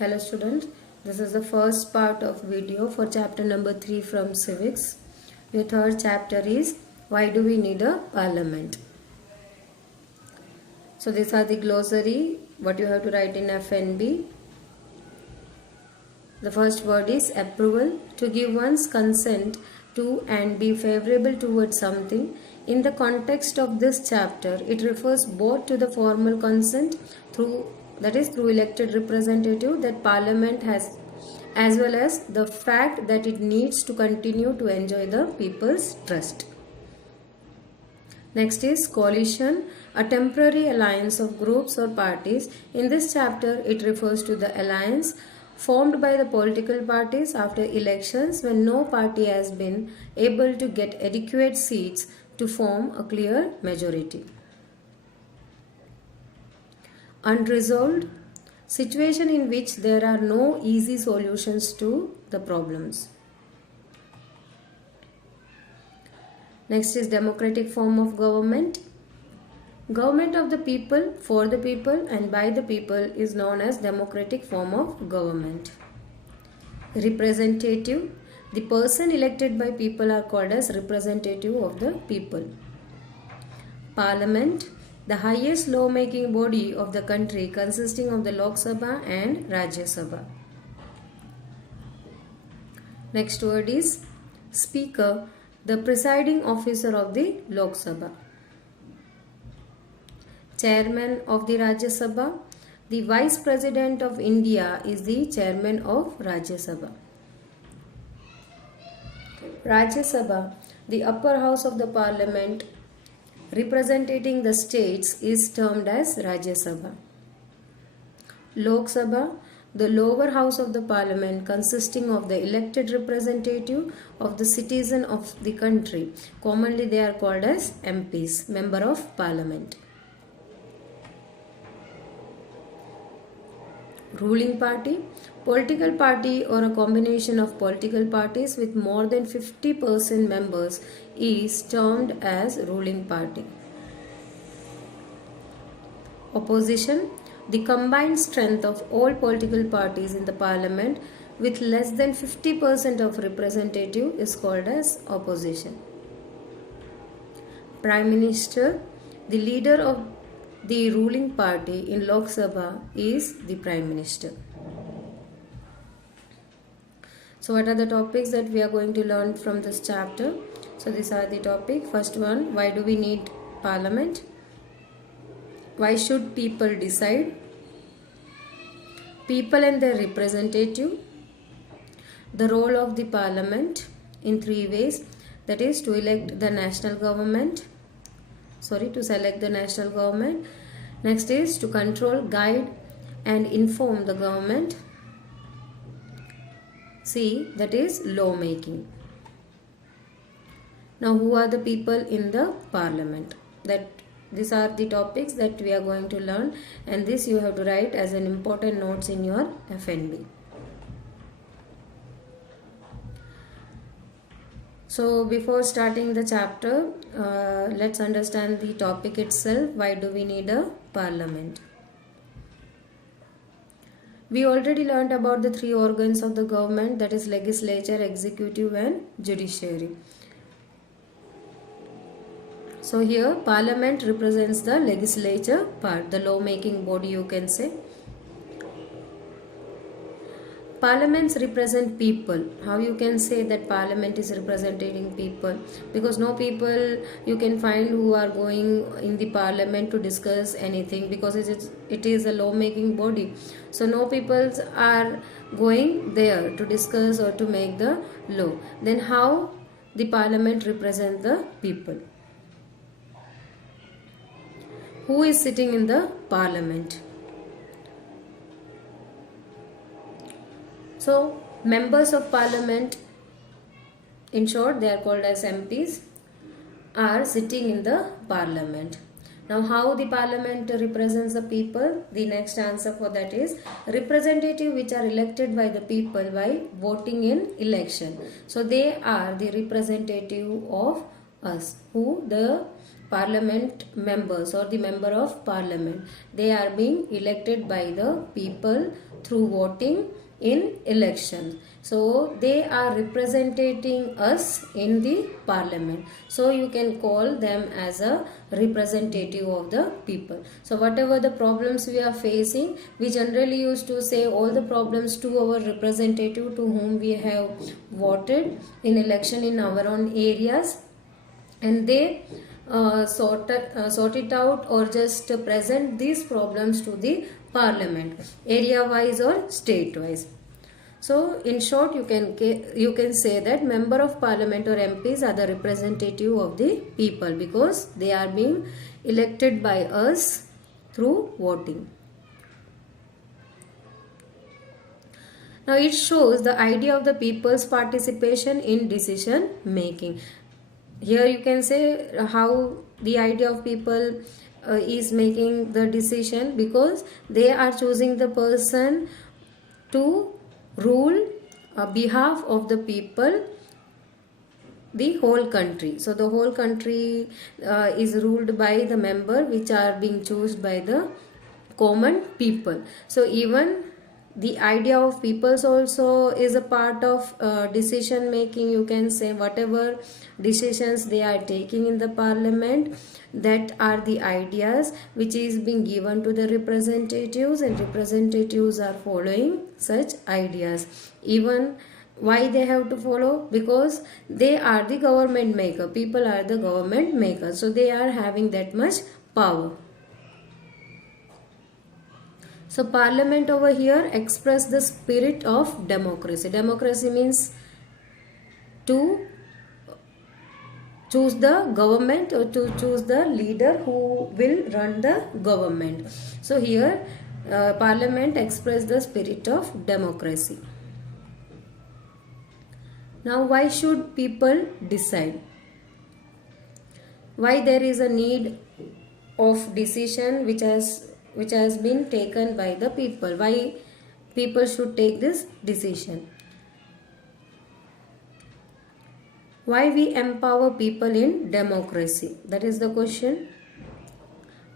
Hello students, this is the first part of video for chapter number 3 from civics. Your third chapter is why do we need a parliament. So these are the glossary, what you have to write in FNB. The first word is approval, to give one's consent to and be favorable towards something. In the context of this chapter, it refers both to the formal consent through elected representative that parliament has, as well as the fact that it needs to continue to enjoy the people's trust. Next is coalition, a temporary alliance of groups or parties. In this chapter, it refers to the alliance formed by the political parties after elections when no party has been able to get adequate seats to form a clear majority. Unresolved, situation in which there are no easy solutions to the problems. Next is democratic form of government. Government of the people, for the people and by the people is known as democratic form of government. Representative, the person elected by people are called as representative of the people. Parliament, the highest law-making body of the country consisting of the Lok Sabha and Rajya Sabha. Next word is Speaker, the presiding officer of the Lok Sabha. Chairman of the Rajya Sabha, the Vice President of India is the Chairman of Rajya Sabha. Rajya Sabha, the upper house of the Parliament representing the states is termed as Rajya Sabha. Lok Sabha, the lower house of the Parliament consisting of the elected representative of the citizen of the country. Commonly they are called as MPs, Member of Parliament. Ruling party, political party or a combination of political parties with more than 50% members is termed as ruling party. Opposition, the combined strength of all political parties in the parliament with less than 50% of representative is called as opposition. Prime Minister, the leader of the ruling party in Lok Sabha is the Prime Minister. So what are the topics that we are going to learn from this chapter? So these are the topic. First one, why do we need parliament? Why should people decide? People and their representative. The role of the parliament in 3 ways, that is to elect the national government. To select the national government. Next is to control, guide and inform the government. C, that is law making. Now who are the people in the parliament? These are the topics that we are going to learn, and this you have to write as an important notes in your FNB. So before starting the chapter, let's understand the topic itself. Why do we need a parliament? We already learned about the 3 organs of the government, that is legislature, executive and judiciary. So here parliament represents the legislature part, the law-making body you can say. Parliaments represent people. How you can say that parliament is representing people? Because no people you can find who are going in the parliament to discuss anything, because it is a law-making body. So no people are going there to discuss or to make the law. Then how the parliament represents the people? Who is sitting in the parliament? So members of parliament, in short they are called as MPs, are sitting in the parliament. Now how the parliament represents the people? The next answer for that is representative which are elected by the people by voting in election. So they are the representative of us, who the parliament members or the member of parliament, they are being elected by the people through voting in elections. So they are representing us in the parliament. So you can call them as a representative of the people. So whatever the problems we are facing, we generally used to say all the problems to our representative to whom we have voted in election in our own areas, and they sort it out or just present these problems to the parliament, area wise or state wise. So in short, you can say that member of parliament or MPs are the representative of the people because they are being elected by us through voting. Now it shows the idea of the people's participation in decision making. Here you can say how the idea of people is making the decision, because they are choosing the person to rule behalf of the people, the whole country. So the whole country is ruled by the member which are being chosen by the common people. So even the idea of peoples also is a part of decision making. You can say whatever decisions they are taking in the parliament, that are the ideas which is being given to the representatives, and representatives are following such ideas. Even why they have to follow? Because they are the government maker, people are the government maker, so they are having that much power. So parliament over here express the spirit of democracy. Democracy means to choose the government or to choose the leader who will run the government. So here parliament express the spirit of democracy. Now why should people decide? Why there is a need of decision which has been taken by the people? Why people should take this decision? Why we empower people in democracy? That is the question.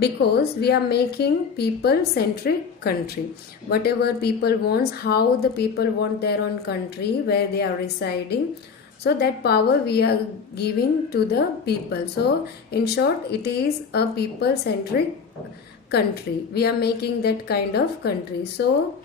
Because we are making people centric country. Whatever people wants, how the people want their own country where they are residing, so that power we are giving to the people. So in short, it is a people centric country. We are making that kind of country. So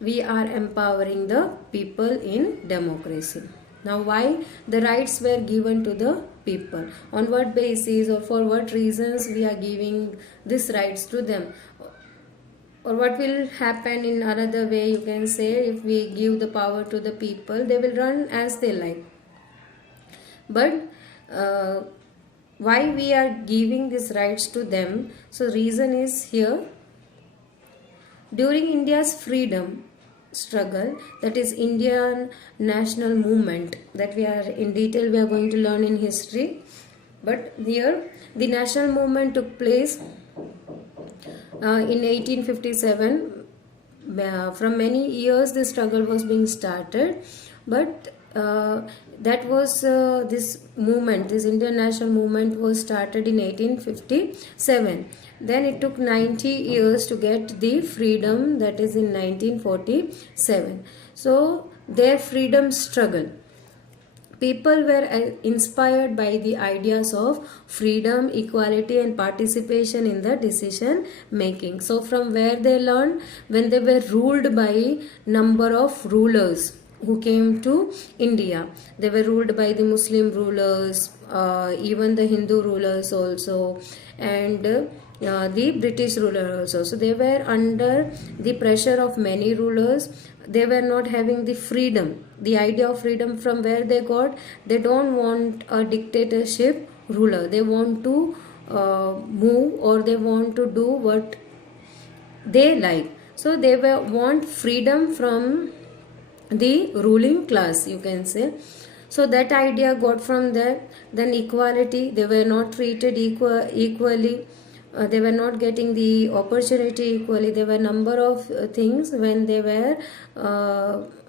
we are empowering the people in democracy. Now why the rights were given to the people? On what basis or for what reasons we are giving these rights to them? Or what will happen in another way, you can say, if we give the power to the people, they will run as they like. But why we are giving these rights to them? So reason is here. During India's freedom struggle, that is Indian national movement, that we are in detail we are going to learn in history, but here the national movement took place in 1857. From many years the struggle was being started, but that was this movement, this Indian national movement was started in 1857. Then it took 90 years to get the freedom, that is in 1947. So their freedom struggle, people were inspired by the ideas of freedom, equality and participation in the decision making. So from where they learned? When they were ruled by number of rulers who came to India. They were ruled by the Muslim rulers, even the Hindu rulers also, and the British ruler also. So they were under the pressure of many rulers. They were not having the freedom. The idea of freedom from where they got? They don't want a dictatorship ruler. They want to move, or they want to do what they like. So they want freedom from the ruling class, you can say. So that idea got from there. Then equality, they were not treated equally. They were not getting the opportunity equally. There were number of things when they were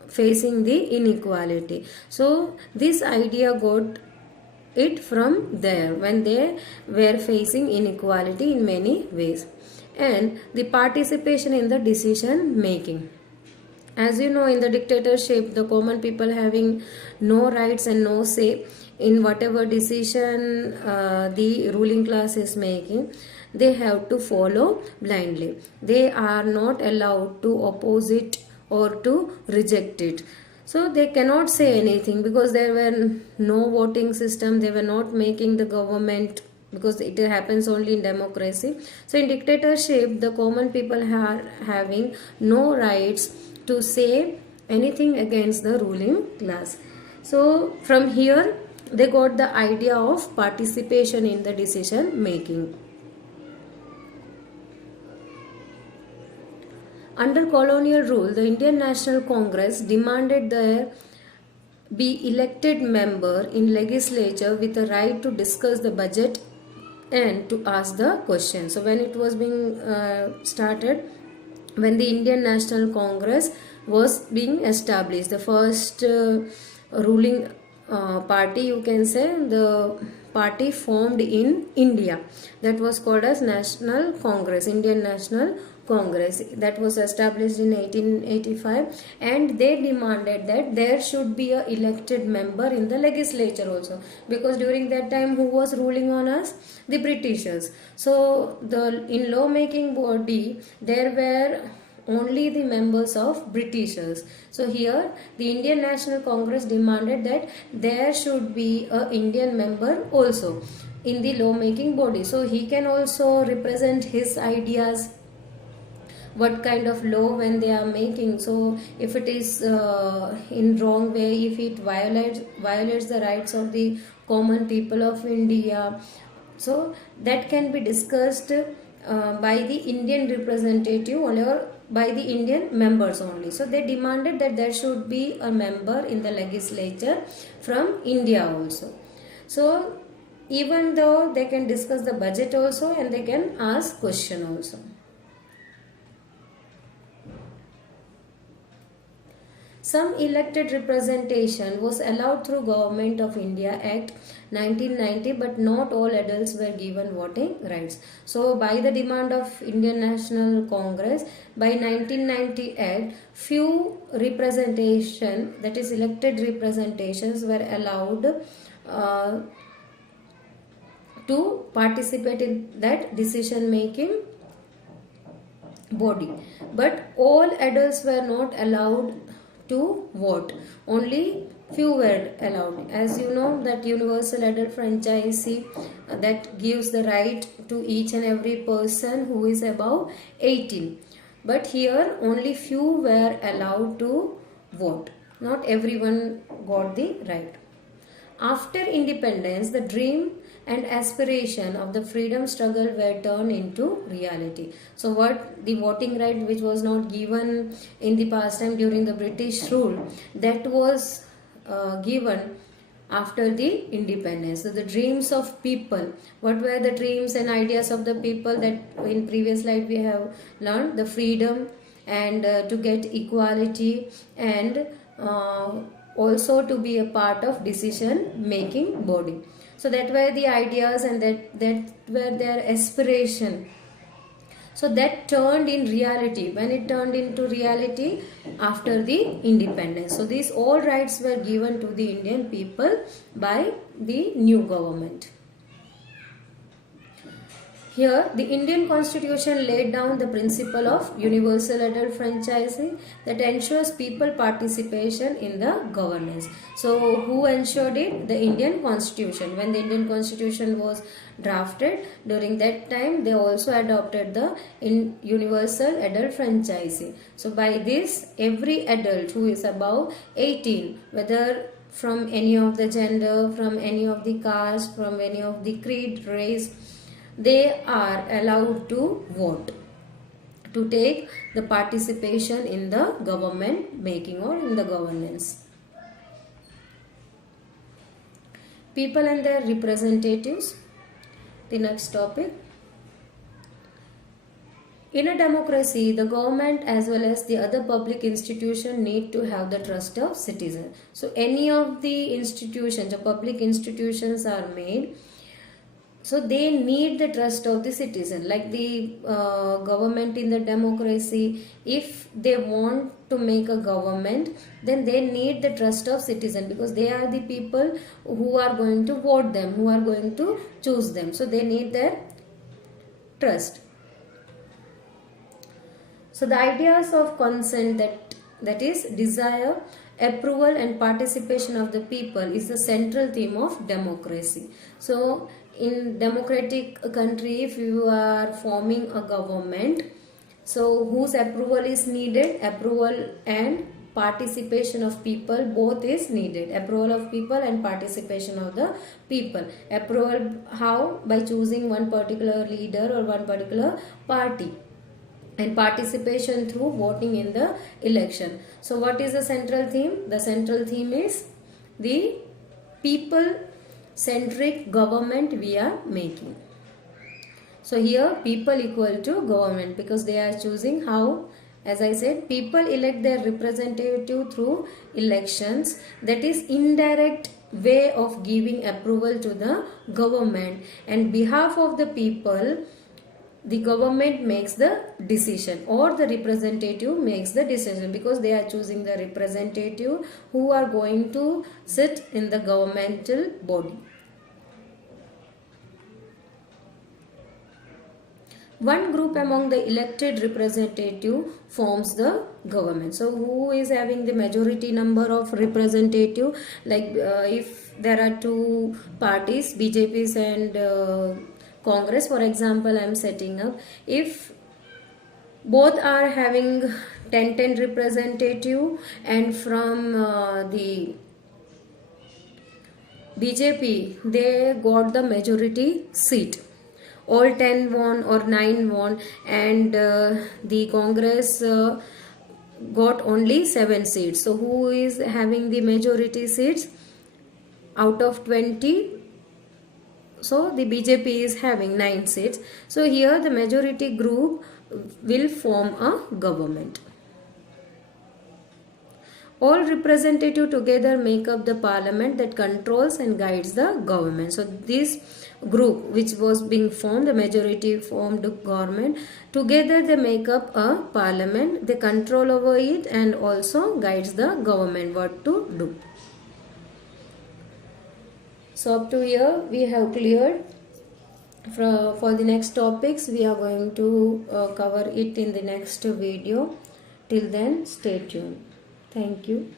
facing the inequality. So this idea got it from there when they were facing inequality in many ways. And the participation in the decision making. As you know, in the dictatorship, the common people having no rights and no say in whatever decision the ruling class is making. They have to follow blindly. They are not allowed to oppose it or to reject it. So they cannot say anything because there were no voting system. They were not making the government, because it happens only in democracy. So in dictatorship, the common people are having no rights to say anything against the ruling class. So from here they got the idea of participation in the decision making. Under colonial rule, the Indian National Congress demanded there be elected member in legislature with a right to discuss the budget and to ask the question. So when it was being started, when the Indian National Congress was being established, the first ruling party, you can say, the party formed in India, that was called as National Congress, Indian National Congress, that was established in 1885, and they demanded that there should be a elected member in the legislature also, because during that time who was ruling on us? The Britishers. So the in law making body there were only the members of Britishers. So here the Indian National Congress demanded that there should be a Indian member also in the law making body, so he can also represent his ideas, what kind of law when they are making. So if it is in wrong way, if it violates the rights of the common people of India, so that can be discussed by the Indian representative or by the Indian members only. So they demanded that there should be a member in the legislature from India also. So even though they can discuss the budget also and they can ask question also. Some elected representation was allowed through Government of India Act 1990, but not all adults were given voting rights. So by the demand of Indian National Congress, by 1990 Act, few representation, that is elected representations, were allowed to participate in that decision making body. But all adults were not allowed to vote, only few were allowed. As you know, that universal adult franchise that gives the right to each and every person who is above 18, but here only few were allowed to vote, not everyone got the right. After independence, the dream and aspiration of the freedom struggle were turned into reality. So what the voting right, which was not given in the past time during the British rule, that was given after the independence. So the dreams of people, what were the dreams and ideas of the people, that in previous slide we have learned? The freedom and to get equality and also to be a part of decision making body. So that were the ideas and that were their aspiration. So that turned in reality. When it turned into reality after the independence. So these all rights were given to the Indian people by the new government. Here, the Indian Constitution laid down the principle of universal adult franchising that ensures people participation in the governance. So, who ensured it? The Indian Constitution. When the Indian Constitution was drafted, during that time, they also adopted the universal adult franchising. So, by this, every adult who is above 18, whether from any of the gender, from any of the caste, from any of the creed, race, they are allowed to vote, to take the participation in the government making or in the governance. People and their representatives. The next topic. In a democracy, the government as well as the other public institution need to have the trust of citizens. So any of the institutions or public institutions are made, so they need the trust of the citizen. Like the government in the democracy, if they want to make a government, then they need the trust of citizen, because they are the people who are going to vote them, who are going to choose them. So they need their trust. So the ideas of consent, that is desire, approval and participation of the people, is the central theme of democracy. So in democratic country, if you are forming a government, so whose approval is needed? Approval and participation of people both is needed. Approval of people and participation of the people. Approval how? By choosing one particular leader or one particular party, and participation through voting in the election. So what is the central theme? The central theme is the people centric government we are making. So here people equal to government, because they are choosing how, as I said, people elect their representative through elections. That is indirect way of giving approval to the government, and behalf of the people the government makes the decision, or the representative makes the decision, because they are choosing the representative who are going to sit in the governmental body. One group among the elected representative forms the government. So who is having the majority number of representative? Like if there are two parties, BJPs and Congress, for example, I am setting up. If both are having 10 representative, and from the BJP they got the majority seat, all 10 won or 9 won, and the Congress got only 7 seats. So who is having the majority seats out of 20? So the BJP is having 9 seats. So here the majority group will form a government. All representatives together make up the parliament that controls and guides the government. So this group which was being formed, the majority formed government, together they make up a parliament. They control over it and also guides the government what to do. So up to here we have cleared. For the next topics we are going to cover it in the next video. Till then, stay tuned. Thank you.